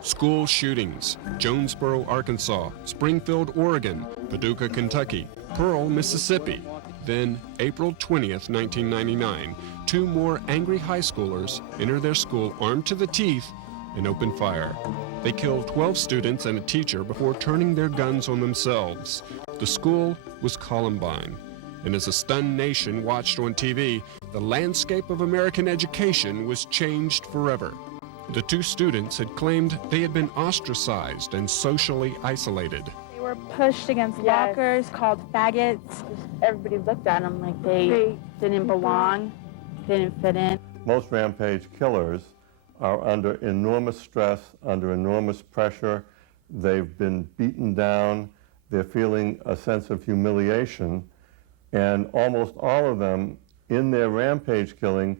School shootings: Jonesboro, Arkansas; Springfield, Oregon; Paducah, Kentucky; Pearl, Mississippi. Then, April 20th, 1999, 2 more angry high schoolers enter their school armed to the teeth and open fire. They killed 12 students and a teacher before turning their guns on themselves. The school was Columbine. And as a stunned nation watched on TV, the landscape of American education was changed forever. The 2 students had claimed they had been ostracized and socially isolated. They were pushed against lockers, called faggots. Everybody looked at them like they didn't belong, didn't fit in. Most rampage killers are under enormous stress, under enormous pressure. They've been beaten down. They're feeling a sense of humiliation. And almost all of them, in their rampage killing,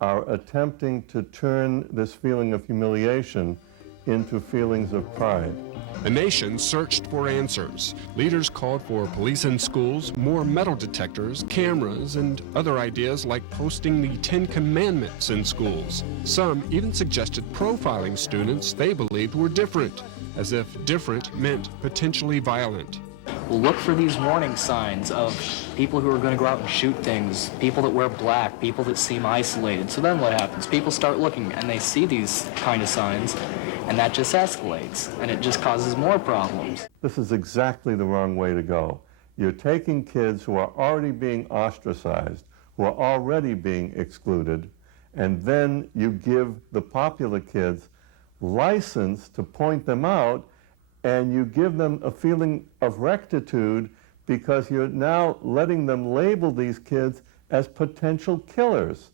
are attempting to turn this feeling of humiliation into feelings of pride. The nation searched for answers. Leaders called for police in schools, more metal detectors, cameras, and other ideas like posting the 10 Commandments in schools. Some even suggested profiling students they believed were different, as if different meant potentially violent. We'll look for these warning signs of people who are going to go out and shoot things, people that wear black, people that seem isolated. So then what happens? People start looking and they see these kind of signs, and that just escalates, and it just causes more problems. This is exactly the wrong way to go. You're taking kids who are already being ostracized, who are already being excluded, and then you give the popular kids license to point them out, and you give them a feeling of rectitude because you're now letting them label these kids as potential killers.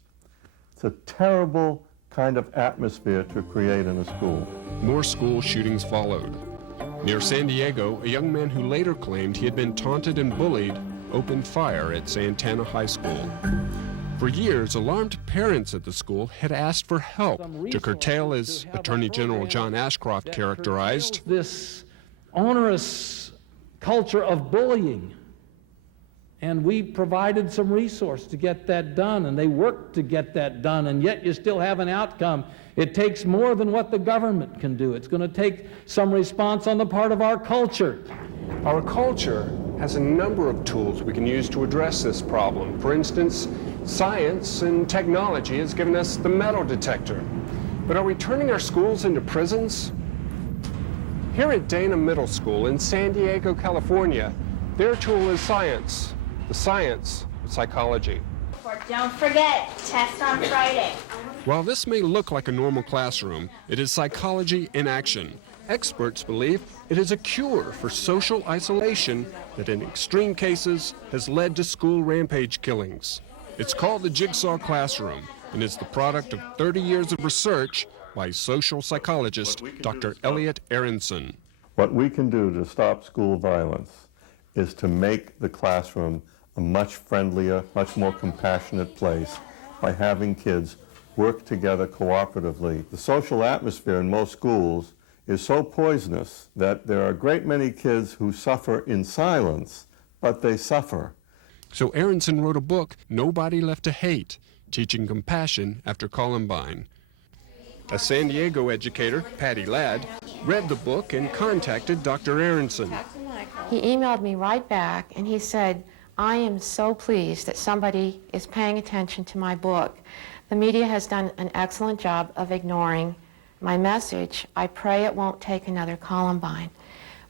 It's a terrible kind of atmosphere to create in a school. More school shootings followed. Near San Diego, a young man who later claimed he had been taunted and bullied opened fire at Santana High School. For years, alarmed parents at the school had asked for help to curtail, as Attorney General John Ashcroft characterized, this onerous culture of bullying. And we provided some resource to get that done, and they worked to get that done, and yet you still have an outcome. It takes more than what the government can do. It's going to take some response on the part of our culture. Our culture has a number of tools we can use to address this problem. For instance, science and technology has given us the metal detector. But are we turning our schools into prisons? Here at Dana Middle School in San Diego, California, their tool is science, the science of psychology. Don't forget, test on Friday. While this may look like a normal classroom, it is psychology in action. Experts believe it is a cure for social isolation that in extreme cases has led to school rampage killings. It's called the Jigsaw Classroom and is the product of 30 years of research by social psychologist Dr. Elliott Aronson. What we can do to stop school violence is to make the classroom a much friendlier, much more compassionate place by having kids work together cooperatively. The social atmosphere in most schools is so poisonous that there are a great many kids who suffer in silence, but they suffer. So Aronson wrote a book, Nobody Left to Hate, Teaching Compassion After Columbine. A San Diego educator, Patty Ladd, read the book and contacted Dr. Aronson. He emailed me right back and he said, I am so pleased that somebody is paying attention to my book. The media has done an excellent job of ignoring my message. I pray it won't take another Columbine.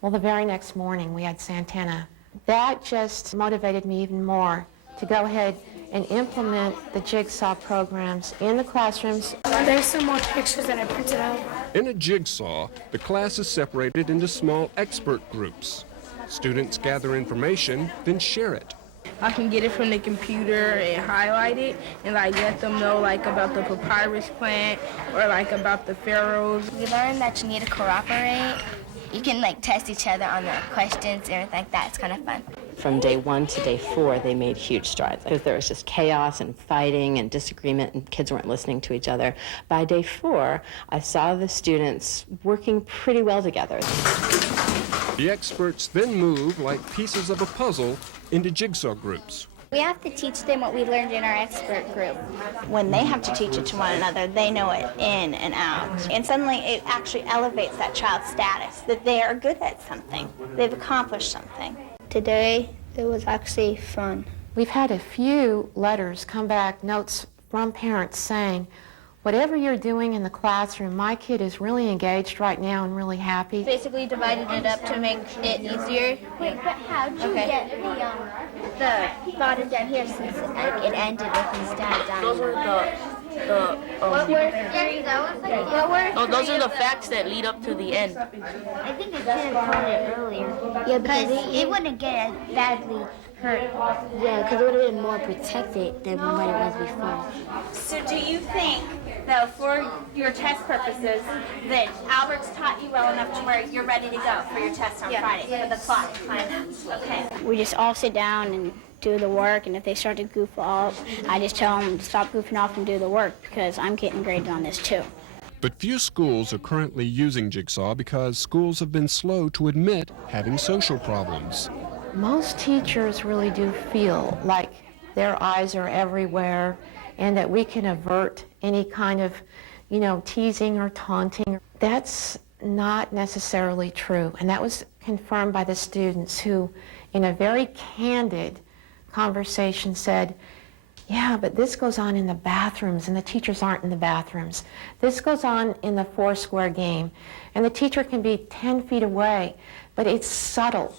Well, the very next morning we had Santana. That just motivated me even more to go ahead and implement the Jigsaw programs in the classrooms. There's some more pictures that I printed out. In a Jigsaw, the class is separated into small expert groups. Students gather information, then share it. I can get it from the computer and highlight it and let them know about the papyrus plant or about the pharaohs. We learned that you need to cooperate. You can test each other on the questions and everything like that. It's kind of fun. From day 1 to day 4, they made huge strides because there was just chaos and fighting and disagreement and kids weren't listening to each other. By day 4, I saw the students working pretty well together. The experts then move like pieces of a puzzle into jigsaw groups, We have to teach them what we learned in our expert group. When they have to teach it to one another, they know it in and out. And suddenly it actually elevates that child's status, that they are good at something. They've accomplished something. Today, it was actually fun. We've had a few letters come back, notes from parents saying, whatever you're doing in the classroom, my kid is really engaged right now and really happy. Basically divided it up to make it easier. Wait, but how'd you get the bottom down here since it ended with his dad dying? Those are What were? Oh, those are the facts that lead up to the end. I think it should have told it earlier. Yeah, because it wouldn't get as badly hurt. Yeah, because it would have been more protected than what it was before. So do you think, though, for your test purposes, that Albert's taught you well enough to where you're ready to go for your test on Friday, for the clock time? Okay. We just all sit down and do the work, and if they start to goof off, I just tell them to stop goofing off and do the work because I'm getting graded on this too. But few schools are currently using Jigsaw because schools have been slow to admit having social problems. Most teachers really do feel like their eyes are everywhere and that we can avert any kind of, teasing or taunting. That's not necessarily true, and that was confirmed by the students who, in a very candid conversation, said, yeah, but this goes on in the bathrooms and the teachers aren't in the bathrooms. This goes on in the four-square game and the teacher can be 10 feet away, but it's subtle.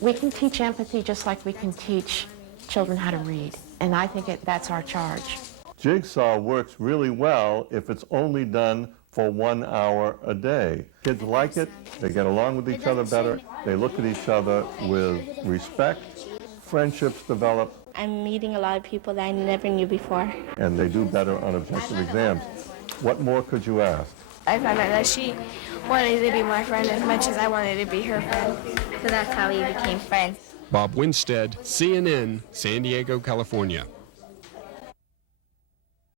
We can teach empathy just like we can teach children how to read, and I think that's our charge. Jigsaw works really well if it's only done for 1 hour a day. Kids like it, they get along with each other better, they look at each other with respect, friendships develop. I'm meeting a lot of people that I never knew before. And they do better on objective exams. What more could you ask? I found out that she wanted to be my friend as much as I wanted to be her friend. So that's how we became friends. Bob Winstead, CNN, San Diego, California.